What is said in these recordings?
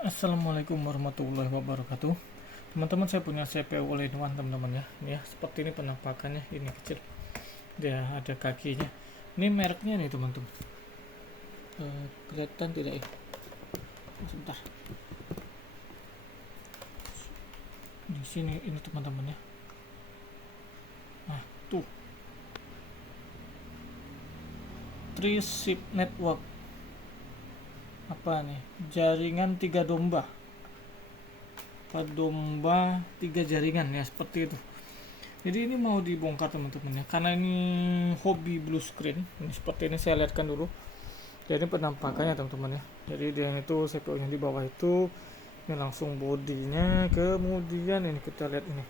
Assalamualaikum warahmatullahi wabarakatuh. Teman-teman, saya punya CPU all-in-one teman-teman ya. Ini ya, seperti ini penampakannya, ini kecil. Dia ada kakinya. Ini mereknya nih teman-teman. Kelihatan tidak ya? Sebentar. Di sini ini teman-teman ya. Nah, tuh. Tri-Chip Network. Apa nih? Jaringan 3 domba. Domba 3 jaringan ya, seperti itu. Jadi ini mau dibongkar teman-teman ya, karena ini hobi blue screen. Ini seperti ini, saya lihatkan dulu. Jadi penampakannya teman-teman ya. Jadi dia itu CPU-nya di bawah itu, ini langsung bodinya, kemudian ini kita lihat ini.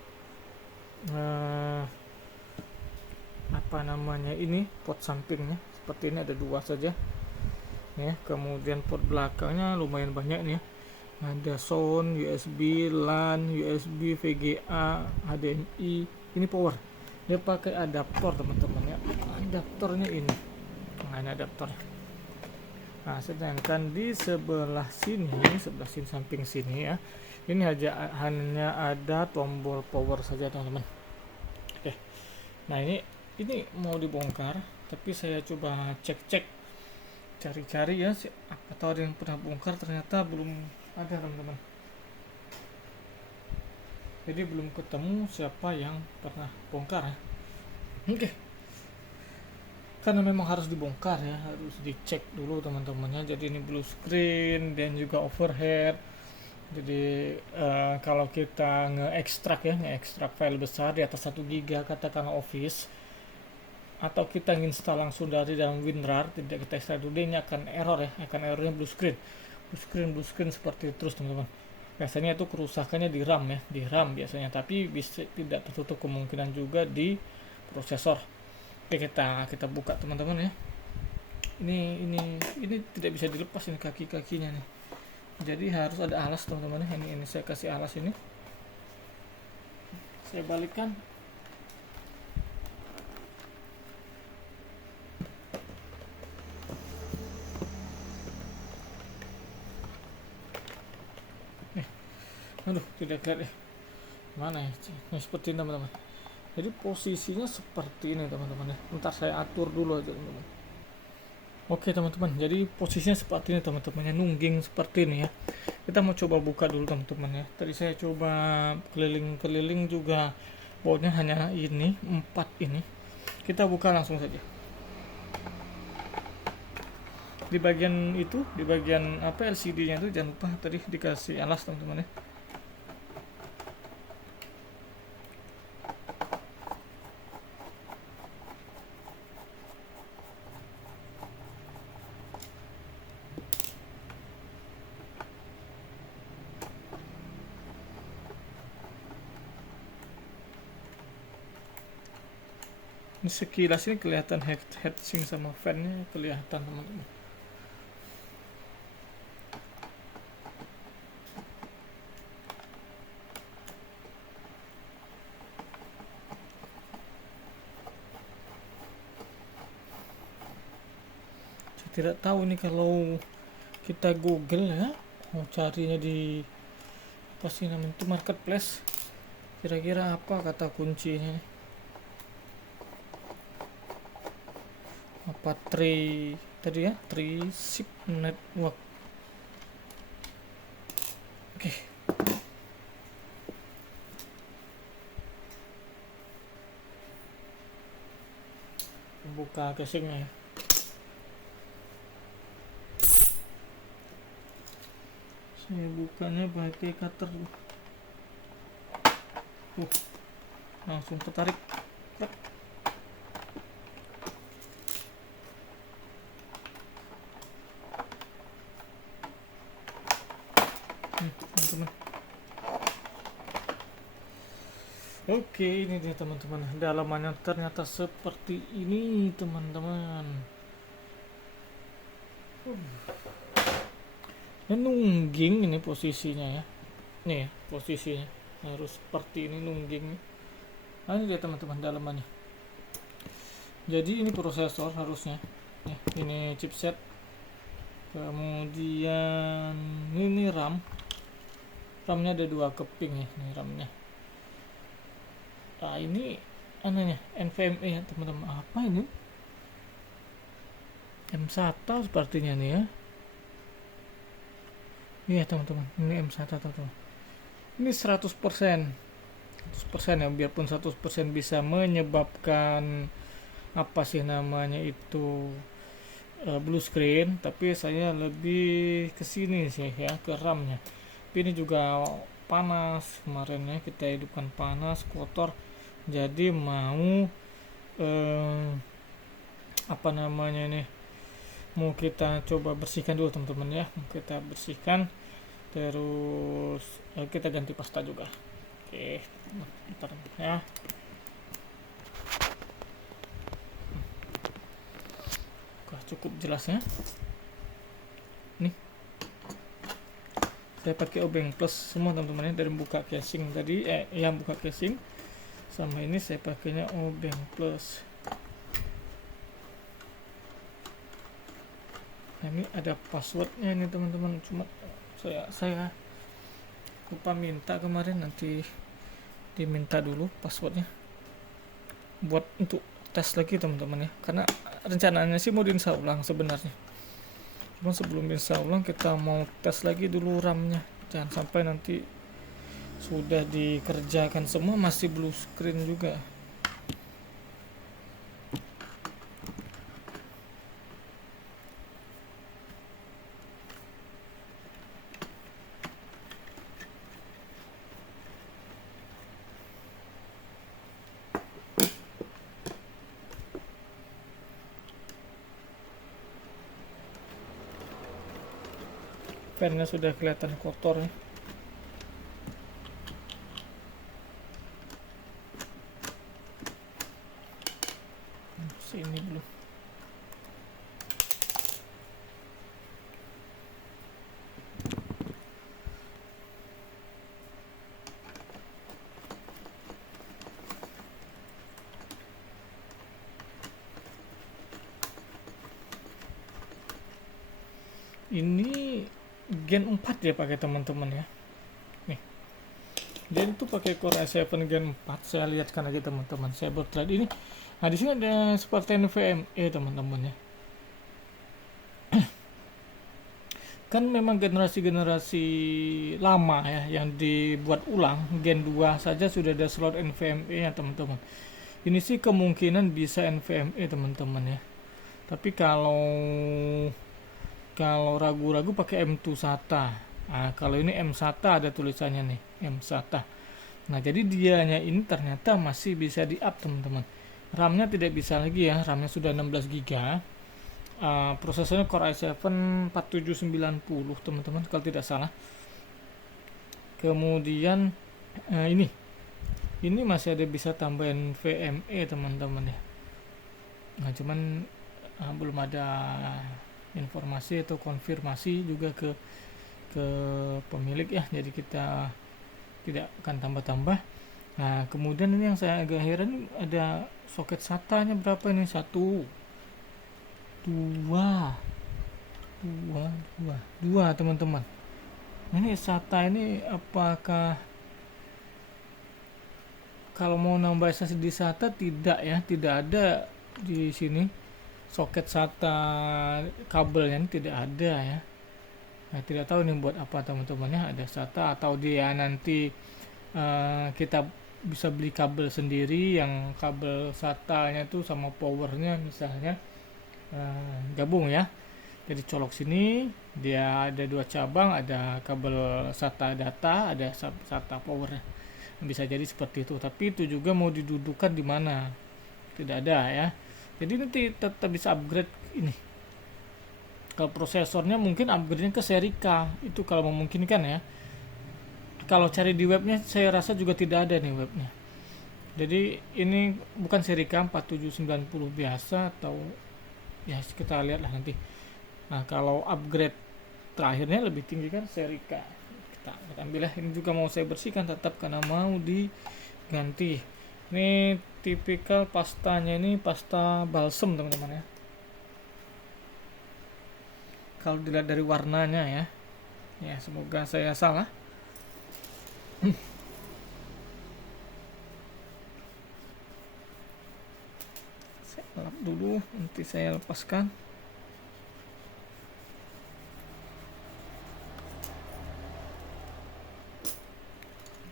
Apa namanya ini? Port sampingnya seperti ini, ada 2 saja. Ya, kemudian port belakangnya lumayan banyak nih ya. Ada sound, USB, LAN, USB, VGA, HDMI. Ini power. Dia pakai adaptor teman-teman ya. Adaptornya ini. Nah, ini adaptornya. Nah, sedangkan di sebelah sini samping sini ya. Ini hanya ada tombol power saja teman-teman. Oke. Nah, ini mau dibongkar, tapi saya coba cek-cek, cari-cari ya, atau ada yang pernah bongkar, ternyata belum ada teman-teman. Jadi belum ketemu siapa yang pernah bongkar ya. Oke. Karena memang harus dibongkar ya, harus dicek dulu teman-temannya. Jadi ini blue screen dan juga overhead. Jadi kalau kita nge-ekstrak file besar di atas 1 GB katakanlah Office, atau kita install langsung dari dalam WinRAR, tidak kita ekstrak dulu, ini akan error ya, errornya blue screen seperti itu terus teman-teman. Biasanya itu kerusakannya di RAM ya, di RAM biasanya, tapi bisa tidak tertutup kemungkinan juga di prosesor. Oke, kita buka teman-teman ya. Ini tidak bisa dilepas ini kaki-kakinya nih. Jadi harus ada alas teman-teman ya. Ini saya kasih alas ini. Saya balikkan. Aduh, tidak lihat ya. Mana ya? Ini seperti ini teman-teman. Jadi posisinya seperti ini teman-teman ya. Bentar saya atur dulu aja teman-teman. Oke teman-teman, jadi posisinya seperti ini teman-teman ya, nungging seperti ini ya. Kita mau coba buka dulu teman-teman ya. Tadi saya coba keliling-keliling juga, bautnya hanya ini 4 ini. Kita buka langsung saja. Di bagian LCD-nya itu jangan lupa tadi dikasih alas teman-teman ya. Ini sekilas ini kelihatan heatsink sama fan-nya kelihatan teman-teman. Saya tidak tahu ini kalau kita Google ya, mau carinya di apa sih namanya itu, marketplace, kira-kira apa kata kuncinya nih? Apa tadi ya, Tri-Chip Network. Oke. Buka casingnya ya. Saya bukanya pakai cutter. Langsung tertarik. Teman-teman. Oke, ini dia teman-teman. Dalamannya ternyata seperti ini teman-teman. Nungging ini posisinya ya. Nih posisinya harus seperti ini, nungging. Nah, ini dia teman-teman dalamannya. Jadi ini prosesor harusnya. Ini chipset. Kemudian ini RAM. RAM-nya ada 2 keping ya, ini RAM-nya. Nah, ini anehnya NVMe ya teman-teman. Apa ini? M-SATA sepertinya nih ya. Iya teman-teman, ini M-SATA teman-teman. Ini 100%. 100% ya, biarpun 100% bisa menyebabkan apa sih namanya itu blue screen, tapi saya lebih ke sini sih ya, ke RAM-nya. Tapi ini juga panas kemarin ya, kita hidupkan panas, kotor. Jadi mau apa namanya nih, mau kita coba bersihkan dulu teman-teman ya. Kita bersihkan, terus kita ganti pasta juga. Oke, bentar ya. Cukup jelas ya. Nih, saya pakai obeng plus semua teman-teman ya, dari buka casing tadi yang buka casing sama ini saya pakainya obeng plus. Nah, ini ada passwordnya ini teman-teman, cuma saya lupa minta kemarin, nanti diminta dulu passwordnya buat untuk tes lagi teman-teman ya, karena rencananya sih mau diinstal ulang sebenarnya, cuma sebelum diinstal ulang kita mau tes lagi dulu RAM-nya, jangan sampai nanti sudah dikerjakan semua masih blue screen juga. Pennya sudah kelihatan kotor ya. Sini belum. Ini Gen 4 ya pakai teman-teman ya. Nih. Jadi itu pakai Core i7 Gen 4. Saya lihatkan lagi teman-teman. Saya bertrade ini. Nah, di sini ada seperti NVMe teman-teman ya. Kan memang generasi-generasi lama ya yang dibuat ulang, Gen 2 saja sudah ada slot NVMe ya teman-teman. Ini sih kemungkinan bisa NVMe teman-teman ya. Tapi kalau ragu-ragu pakai M2 SATA. Nah, kalau ini M SATA ada tulisannya nih, M SATA. Nah, jadi dianya ini ternyata masih bisa di-up teman-teman. RAM-nya tidak bisa lagi ya, RAM-nya sudah 16 GB. Prosesornya Core i7 4790 teman-teman kalau tidak salah. Kemudian ini masih ada bisa tambahin VMe teman-teman ya. Nah, cuman belum ada informasi atau konfirmasi juga ke pemilik ya, jadi kita tidak akan tambah-tambah. Nah, kemudian ini yang saya agak heran, ada soket SATA nya berapa ini, 1 2 teman-teman. Ini SATA ini apakah kalau mau nambah SSD SATA tidak ya, tidak ada di sini soket SATA kabelnya, ini tidak ada ya. Nah, tidak tahu ini buat apa teman-temannya, ada SATA atau dia nanti kita bisa beli kabel sendiri yang kabel SATA-nya tuh sama powernya misalnya gabung ya. Jadi colok sini dia ada 2 cabang, ada kabel SATA data, ada SATA power. Bisa jadi seperti itu, tapi itu juga mau didudukan di mana tidak ada ya. Jadi nanti tetap bisa upgrade ini. Kalau prosesornya mungkin upgrade-nya ke seri K, itu kalau memungkinkan ya. Kalau cari di webnya saya rasa juga tidak ada nih webnya. Jadi ini bukan seri K 4790 biasa atau ya kita lihat lah nanti. Nah, kalau upgrade terakhirnya lebih tinggi kan seri K. Kita ambil ya. Ini juga mau saya bersihkan tetap karena mau diganti. Ini tipikal pastanya, ini pasta balsem teman-teman ya. Kalau dilihat dari warnanya ya. Ya, semoga saya salah. Saya lap dulu, nanti saya lepaskan.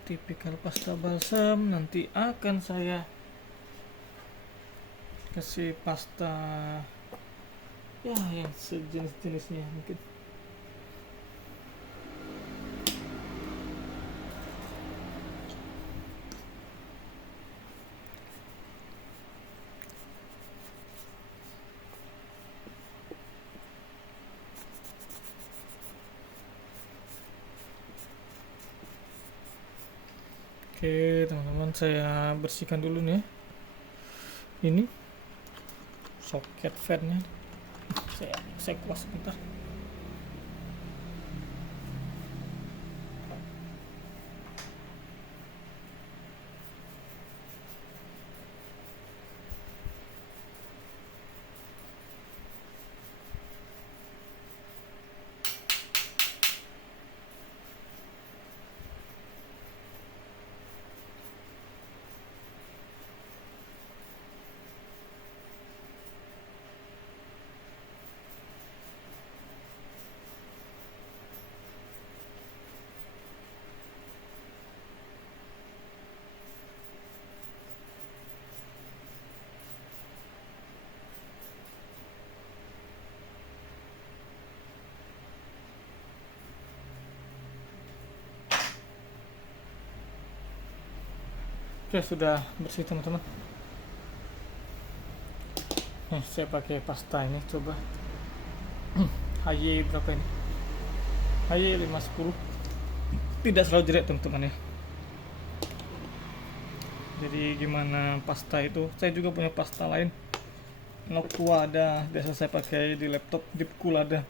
Tipikal pasta balsam nanti akan saya kasih pasta ya yang sejenis-jenisnya mungkin. Oke teman-teman, saya bersihkan dulu nih ini soket fan-nya. Saya kuas sebentar. Oke, sudah bersih teman-teman. Nih, saya pakai pasta ini, coba. HY berapa ini? HY 510. Tidak selalu jelek teman-teman ya. Jadi gimana pasta itu? Saya juga punya pasta lain. Noktua ada, biasa saya pakai di laptop, Deepcool ada.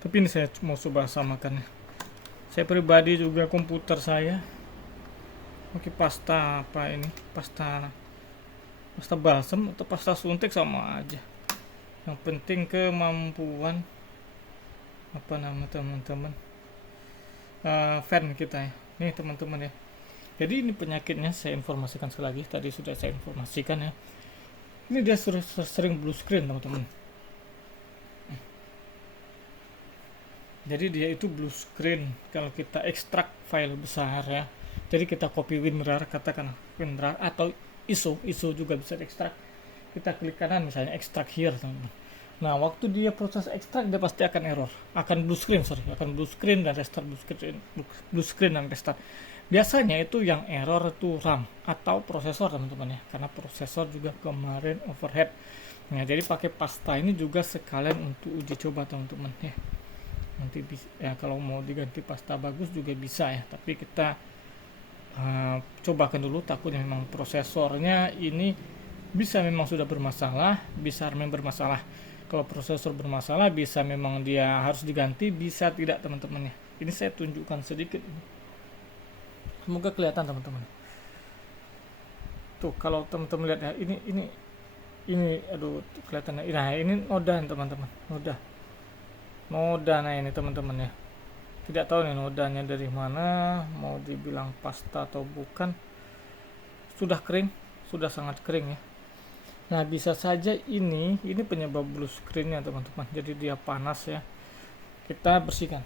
Tapi ini saya mau coba samakan. Saya pribadi juga komputer saya pakai pasta apa ini? Pasta balsam atau pasta suntik sama aja. Yang penting kemampuan apa nama teman-teman fan kita ya. Nih teman-teman ya. Jadi ini penyakitnya saya informasikan sekali lagi. Tadi sudah saya informasikan ya. Ini dia sering blue screen teman-teman. Jadi dia itu blue screen kalau kita ekstrak file besar ya. Jadi kita copy WinRAR, katakan WinRAR atau ISO juga bisa diekstrak. Kita klik kanan misalnya extract here teman-teman. Nah waktu dia proses ekstrak dia pasti akan error, akan blue screen dan restart, blue screen dan restart. Biasanya itu yang error itu RAM atau prosesor teman-teman ya, karena prosesor juga kemarin overhead. Nah jadi pakai pasta ini juga sekalian untuk uji coba teman-teman ya. Nanti ya kalau mau diganti pasta bagus juga bisa ya, tapi kita cobakan dulu, takutnya memang prosesornya ini bisa memang sudah bermasalah, bisa RAM bermasalah. Kalau prosesor bermasalah bisa memang dia harus diganti, bisa tidak teman-teman ya. Ini saya tunjukkan sedikit, semoga kelihatan teman-teman. Tuh kalau teman-teman lihat ya, ini aduh kelihatannya. Nah ini noda teman-teman, noda. Nah ini teman-teman ya, tidak tahu nih nodanya dari mana, mau dibilang pasta atau bukan. Sudah kering, sudah sangat kering ya. Nah bisa saja ini penyebab blue screennya teman-teman. Jadi dia panas ya. Kita bersihkan.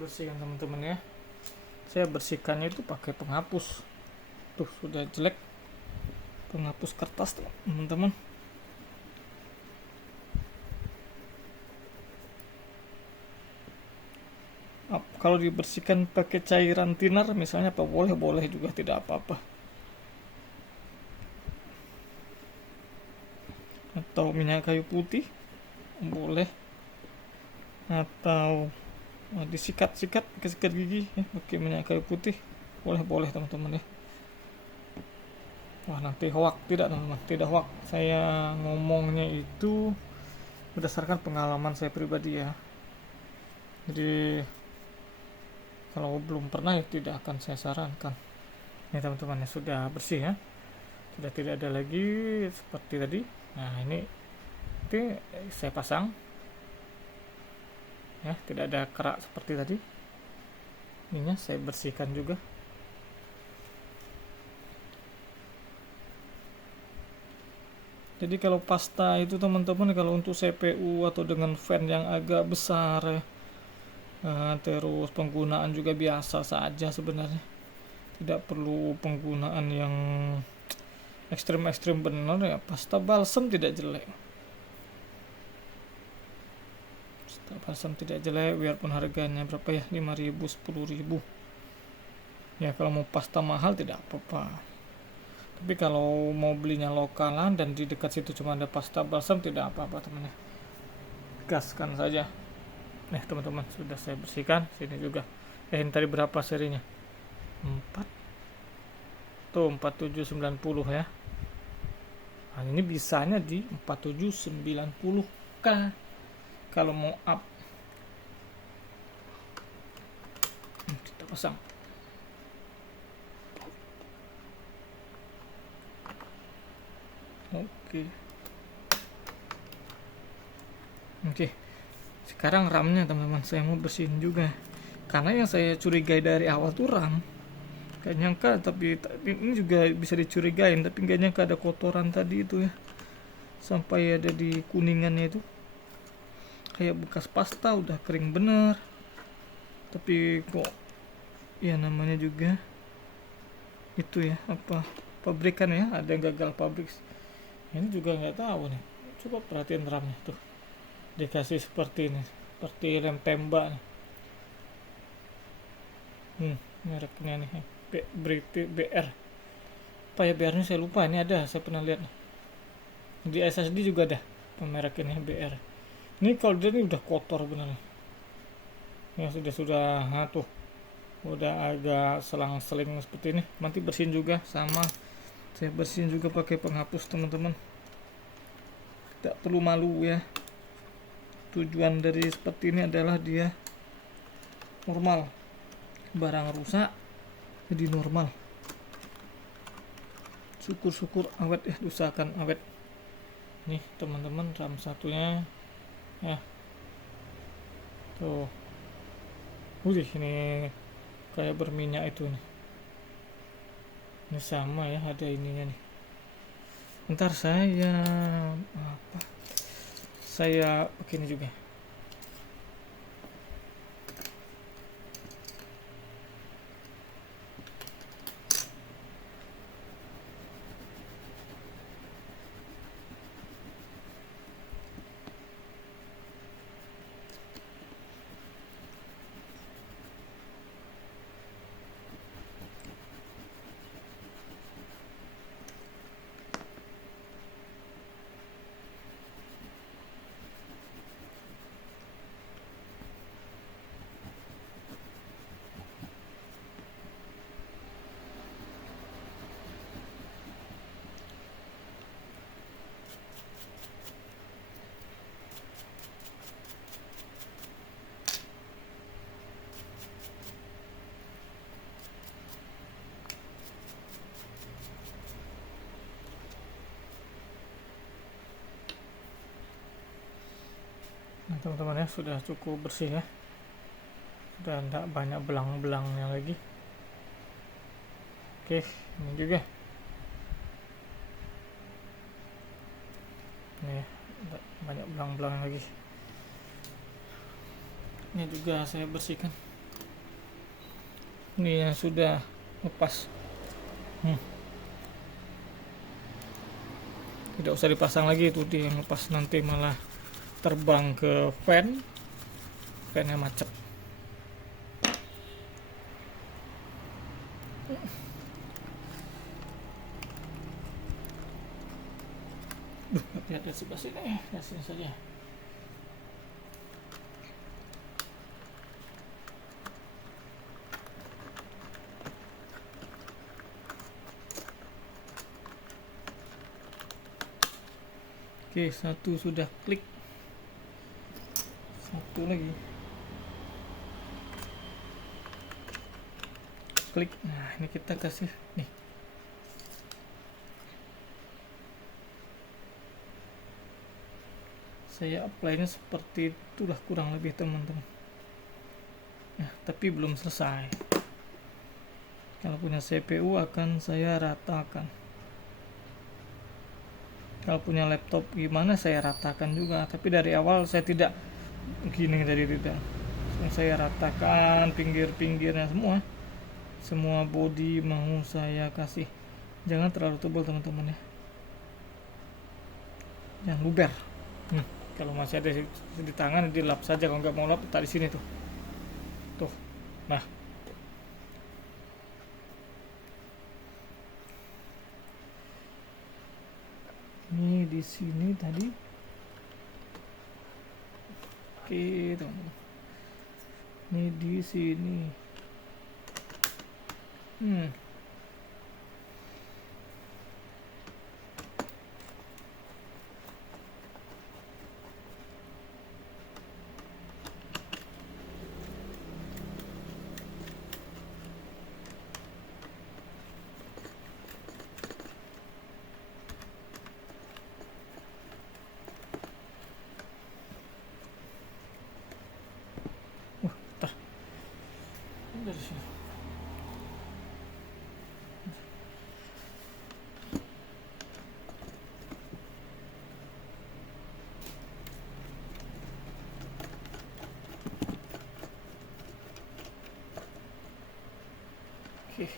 Bersihkan teman-teman ya. Saya bersihkannya itu pakai penghapus. Tuh sudah jelek, penghapus kertas teman-teman. Kalau dibersihkan pakai cairan thinner misalnya apa boleh juga, tidak apa-apa. Atau minyak kayu putih boleh, atau disikat-sikat pakai sikat gigi ya, pakai minyak kayu putih boleh teman-teman ya. Wah nanti hoak, tidak teman-teman, tidak hoak. Saya ngomongnya itu berdasarkan pengalaman saya pribadi ya. Jadi kalau belum pernah ya tidak akan saya sarankan. Ini teman-teman ya, sudah bersih ya. sudah tidak ada lagi seperti tadi. Nah ini saya pasang ya, tidak ada kerak seperti tadi. Ininya saya bersihkan juga. Jadi kalau pasta itu teman-teman, kalau untuk CPU atau dengan fan yang agak besar ya, terus penggunaan juga biasa saja sebenarnya, tidak perlu penggunaan yang ekstrim-ekstrim benar ya. Pasta balsam tidak jelek, pasta balsam tidak jelek, biarpun harganya berapa ya, 5.000 10.000 ya. Kalau mau pasta mahal tidak apa-apa, tapi kalau mau belinya lokalan dan di dekat situ cuma ada pasta balsam, tidak apa-apa teman-teman, gaskan saja. Nah teman-teman, sudah saya bersihkan. Sini juga ini tadi berapa serinya, 4 tuh, 4790 ya. Nah, ini bisanya di 4790k kalau mau up. Kita pasang. Oke. Sekarang RAM-nya teman-teman saya mau bersihin juga. Karena yang saya curigai dari awal tuh RAM. Gak nyangka, tapi ini juga bisa dicurigain, tapi gak nyangka ada kotoran tadi itu ya. Sampai ada di kuningannya itu. Kayak bekas pasta udah kering bener. Tapi kok ya namanya juga itu ya, apa, pabrikan ya, ada yang gagal pabrik. Ini juga nggak tahu nih. Coba perhatiin RAM-nya tuh, dikasih seperti ini, seperti rem tembak nih. Mereknya nih BR apa ya, BR nya saya lupa. Ini ada, saya pernah lihat nih. Di SSD juga ada pemerek ini BR. Ini kalau dia ini udah kotor bener ya, sudah tuh udah agak selang-seling seperti ini. Nanti bersihin juga, sama saya bersihin juga pakai penghapus teman-teman. Tidak perlu malu ya. Tujuan dari seperti ini adalah dia normal, barang rusak jadi normal. Syukur-syukur awet ya, usahakan awet. Nih teman-teman, RAM satunya ya tuh. Ini kayak berminyak itu nih. Ini sama ya, ada ininya nih. Ntar saya begini juga. Nah teman-teman ya, sudah cukup bersih ya, sudah tidak banyak belang-belangnya lagi. Oke, ini juga nih, tidak banyak belang-belang lagi. Ini juga saya bersihkan. Ini yang sudah lepas, tidak usah dipasang lagi itu, dia yang lepas, nanti malah terbang ke fannya macet. Lihat dari sebelah sini, dari sini saja. Oke, satu sudah klik, satu lagi klik. Nah ini kita kasih nih, Saya apply-nya seperti itulah kurang lebih teman-teman. Nah, tapi belum selesai. Kalau punya CPU akan saya ratakan. Kalau punya laptop gimana saya ratakan juga. Tapi dari awal saya tidak gini, dari tidak. Saya ratakan pinggir-pinggirnya semua. Semua body mau saya kasih. Jangan terlalu tebal teman-teman ya. Jangan luber. Kalau masih ada di tangan dilap saja, kalau nggak mau lap tak di sini tuh. Tuh. Nah. Ini di sini tadi. Oke, teman-teman. Ini di sini. Dari sini. Oke.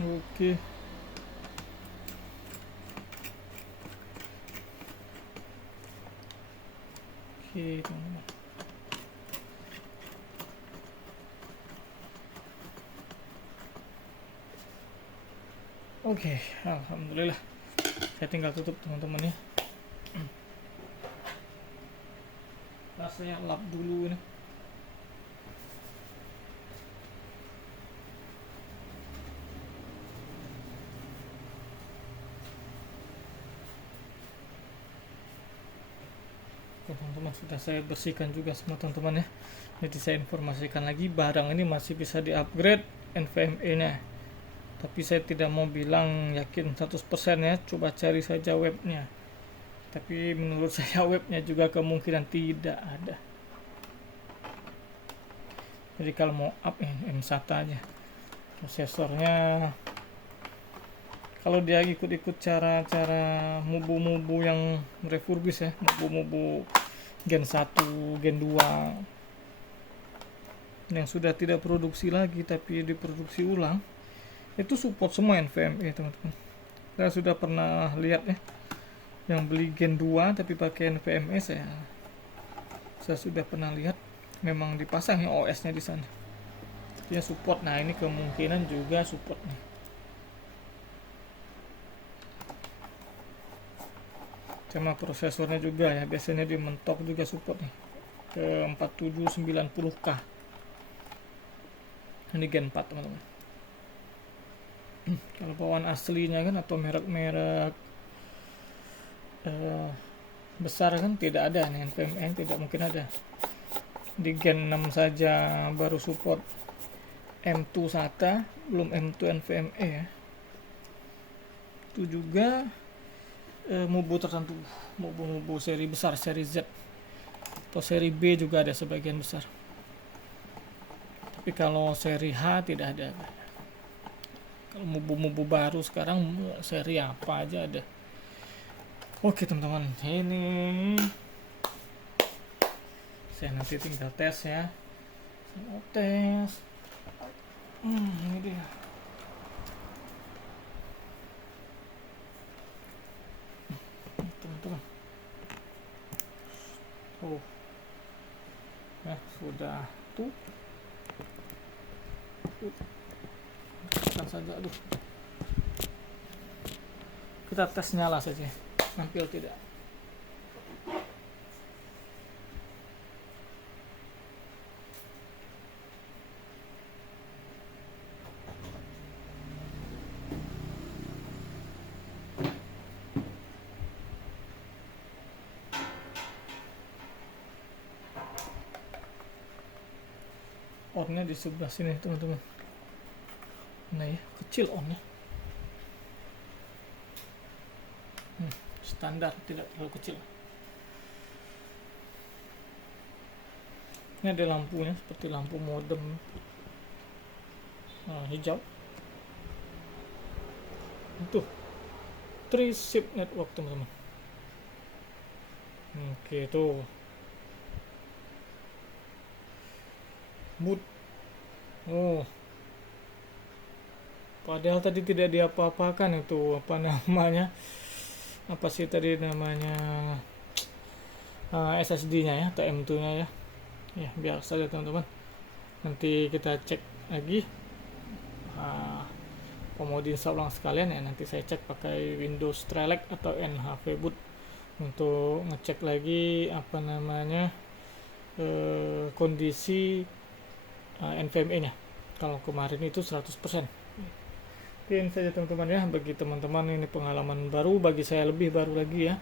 Oke. Oke, teman-teman. Oke, alhamdulillah. Saya tinggal tutup teman-teman ya. Nah, saya lap dulu ini. Teman-teman, sudah saya bersihkan juga semua teman-teman ya. Jadi saya informasikan lagi, barang ini masih bisa di-upgrade NVMe nya, tapi saya tidak mau bilang yakin 100% ya. Coba cari saja webnya, tapi menurut saya webnya juga kemungkinan tidak ada. Jadi kalau mau up M1 aja. Prosesornya kalau dia ikut-ikut cara-cara mubu-mubu yang refurbish ya, mubu-mubu Gen 1, Gen 2 yang sudah tidak produksi lagi tapi diproduksi ulang, itu support semua NVMe teman-teman. Saya sudah pernah lihat ya, yang beli Gen 2 tapi pakai NVMe, saya sudah pernah lihat, memang dipasang ya OS-nya di sana. Dia support. Nah, ini kemungkinan juga support nih. Sama prosesornya juga ya, biasanya di mentok juga support nih ke 4790K. Ini Gen 4 teman-teman. Kalau bawaan aslinya kan atau merek-merek besar kan tidak ada nih, NVMe tidak mungkin ada. Di Gen 6 saja baru support M2 SATA, belum M2 NVMe ya. Itu juga mubu tertentu, mubu seri besar, seri Z atau seri B juga ada sebagian besar. Tapi kalau seri H tidak ada. Kalau mubu baru sekarang seri apa aja ada. Oke teman-teman, ini saya nanti tinggal tes ya. Saya mau tes. Ini dia. Teman-teman. Ya sudah tuh. Tekan saja, aduh. Kita tes nyala saja, nampil tidak. On-nya di sebelah sini teman-teman. Nah ya, kecil on ya. Standar, tidak terlalu kecil. Ini ada lampunya seperti lampu modem hijau. Tuh, 3 chip network teman-teman. Oke, tuh boot. Oh, padahal tadi tidak diapa-apakan itu, apa namanya, apa sih tadi namanya, SSD-nya ya, atau M2-nya ya. Ya, biar saja teman-teman. Nanti kita cek lagi. Mau diinstal ulang sekalian ya, nanti saya cek pakai Windows Strelec atau NHV Boot untuk ngecek lagi apa namanya, kondisi NVMe-nya. Kalau kemarin itu 100%. Mungkin saja teman-teman ya, bagi teman-teman ini pengalaman baru, bagi saya lebih baru lagi ya.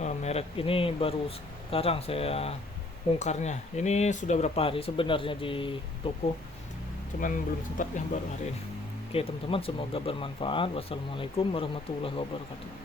Merek ini baru sekarang saya bongkarnya. Ini sudah berapa hari sebenarnya di toko, cuman belum sempat ya, baru hari ini. Oke teman-teman, semoga bermanfaat. Wassalamualaikum warahmatullahi wabarakatuh.